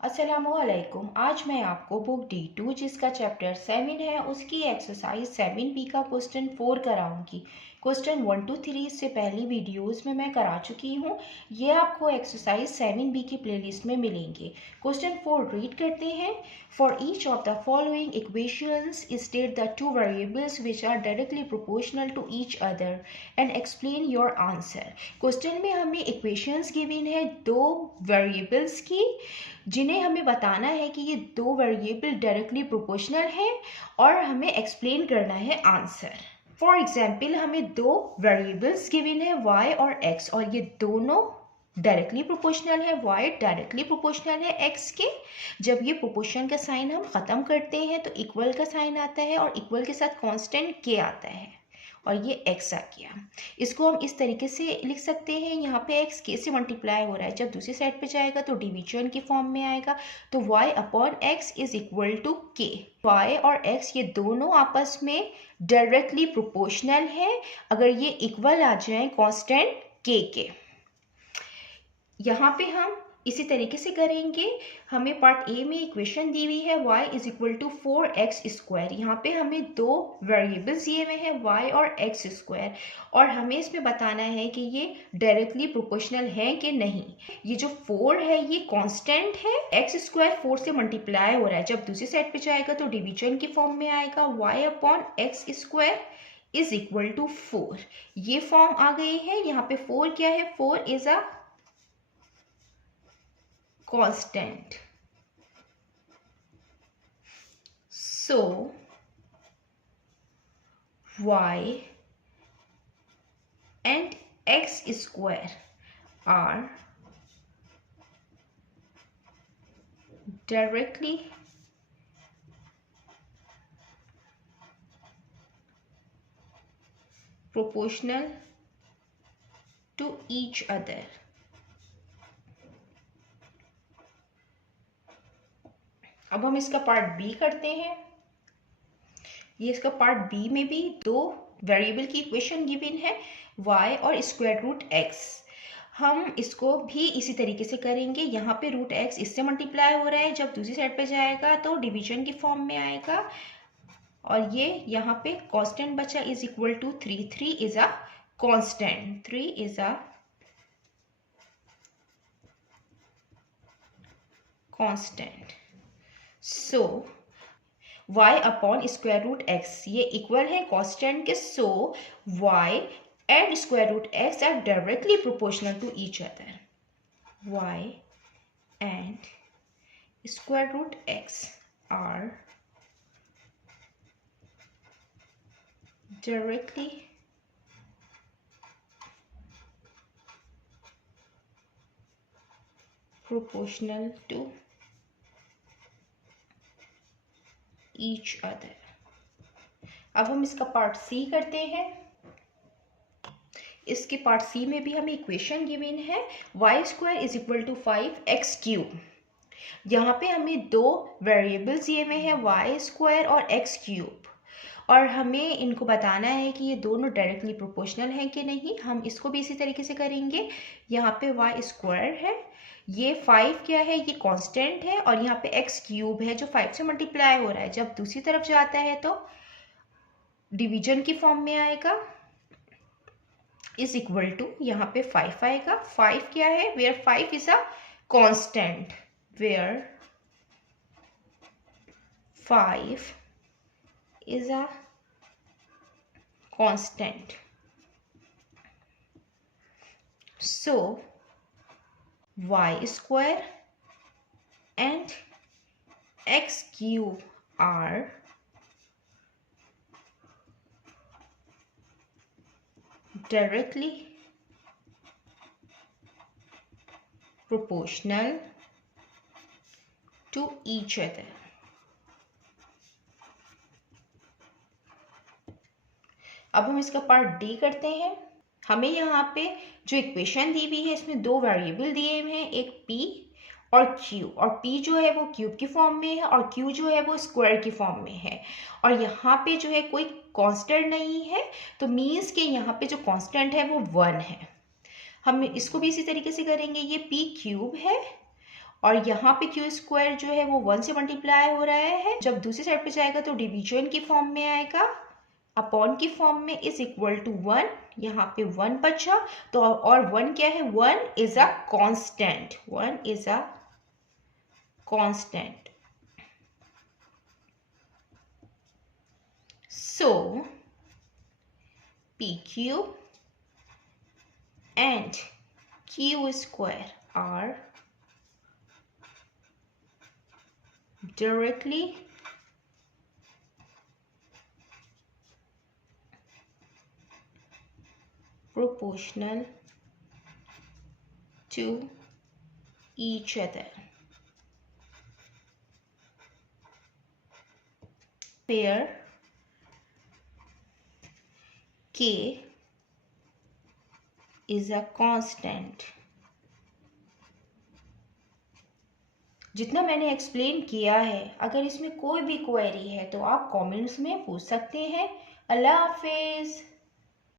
अस्सलामुअलैकुम। आज मैं आपको बुक D2 जिसका चैप्टर 7 है उसकी एक्सरसाइज 7B का क्वेश्चन 4 कराऊंगी। क्वेश्चन 1 to 3 इससे पहली वीडियोस में मैं करा चुकी हूँ। ये आपको एक्सरसाइज 7B की प्लेलिस्ट में मिलेंगे। क्वेश्चन 4 रीड करते हैं। For each of the following equations state the two variables which are directly proportional to each other and explain your answer. Question में हमें इक्वेशंस गिवन है दो वेरिएबल्स की, जिन्हें हमें बताना है कि ये दो वेरिएबल डायरेक्टली प्रोपोर्शनल हैं और हमें एक्सप्लेन करना है आंसर। फॉर एग्जाम्पल हमें दो वेरिएबल्स गिवन है y और x और ये दोनों डायरेक्टली प्रोपोर्शनल है। y डायरेक्टली प्रोपोर्शनल है x के। जब ये प्रोपोर्शन का साइन हम ख़त्म करते हैं तो इक्वल का साइन आता है और इक्वल के साथ कांस्टेंट k आता है और ये x आ गया। इसको हम इस तरीके से लिख सकते हैं, यहाँ पे x k से मल्टीप्लाई हो रहा है, जब दूसरी साइड पे जाएगा तो डिवीजन की फॉर्म में आएगा, तो y upon x is equal to k। y और x ये दोनों आपस में डायरेक्टली प्रोपोर्शनल है अगर ये इक्वल आ जाए कांस्टेंट k के। यहाँ पे हम इसी तरीके से करेंगे। हमें पार्ट ए में इक्वेशन दी हुई है y is equal to 4x square. यहाँ पे हमें दो वेरिएबल्स दिए हुए हैं y और x स्क्वायर और हमें इसमें बताना है कि ये डायरेक्टली प्रोपोर्शनल है कि नहीं। ये जो 4 है ये कांस्टेंट है, x स्क्वायर 4 से मल्टीप्लाई हो रहा है, जब दूसरी साइड पे जाएगा तो डिवीजन की फॉर्म में आएगा, y upon x square is equal to 4। ये फॉर्म आ गई है। यहाँ पे 4 क्या है, 4 is a constant. So y and x square are directly proportional to each other. अब हम इसका पार्ट बी करते हैं। ये इसका पार्ट बी में भी दो वेरिएबल की इक्वेशन गिवन है y और स्क्वायर रूट x। हम इसको भी इसी तरीके से करेंगे। यहाँ पे रूट x इससे मल्टीप्लाई हो रहा है, जब दूसरी साइड पे जाएगा तो डिवीजन की फॉर्म में आएगा और ये यहाँ पे कांस्टेंट बचा is equal to 3। 3 is a constant, 3 is a constant. So y upon square root x ये इक्वल है कांस्टेंट के, so y and square root x are directly proportional to each other. y and square root x are directly proportional to each other. अब हम इसका part सी करते हैं। इसके part सी में भी हमें इक्वेशन गिवन है y square is equal to 5x cube. यहाँ पे हमें दो वेरिएबल्स दिए हुए हैं y स्क्वायर और x क्यूब और हमें इनको बताना है कि ये दोनों डायरेक्टली प्रोपोर्शनल हैं कि नहीं। हम इसको भी इसी तरीके से करेंगे। यहाँ पे y स्क्वायर है, ये 5 क्या है, ये कांस्टेंट है और यहाँ पे x क्यूब है जो 5 से मल्टीप्लाई हो रहा है, जब दूसरी तरफ जाता है तो डिवीजन की फॉर्म में आएगा इज इक्वल टू, यहाँ पे 5 आएगा। 5 क्या है, where 5 is a constant, where 5 is a constant. So y square and x cube are directly proportional to each other. अब हम इसका पार्ट डी करते हैं। हमें यहाँ पे जो इक्वेशन दी हुई है इसमें दो वेरिएबल दिए हुए हैं, एक p और q, और p जो है वो क्यूब की फॉर्म में है और q जो है वो स्क्वायर की फॉर्म में है और यहाँ पे जो है कोई कांस्टेंट नहीं है, तो मीन्स के यहाँ पे जो कांस्टेंट है वो 1 है। हम इसको भी इसी तरीके से करेंगे। ये p क्यूब है और यहाँ पे क्यू स्क्वायर जो है वो 1 से मल्टीप्लाई हो रहा है। जब दूसरी साइड पे जाएगा तो डिवीजन की फॉर्म में आएगा, अपॉन की फॉर्म में, इज इक्वल टू 1। यहाँ पे 1 बचा, तो और 1 क्या है, 1 is a constant, 1 is a constant. So PQ and Q square are directly proportional to each other, where K is a constant। जितना मैंने एक्सप्लेन किया है, अगर इसमें कोई भी क्वेरी है तो आप कमेंट्स में पूछ सकते हैं। अल्लाह हाफिज़।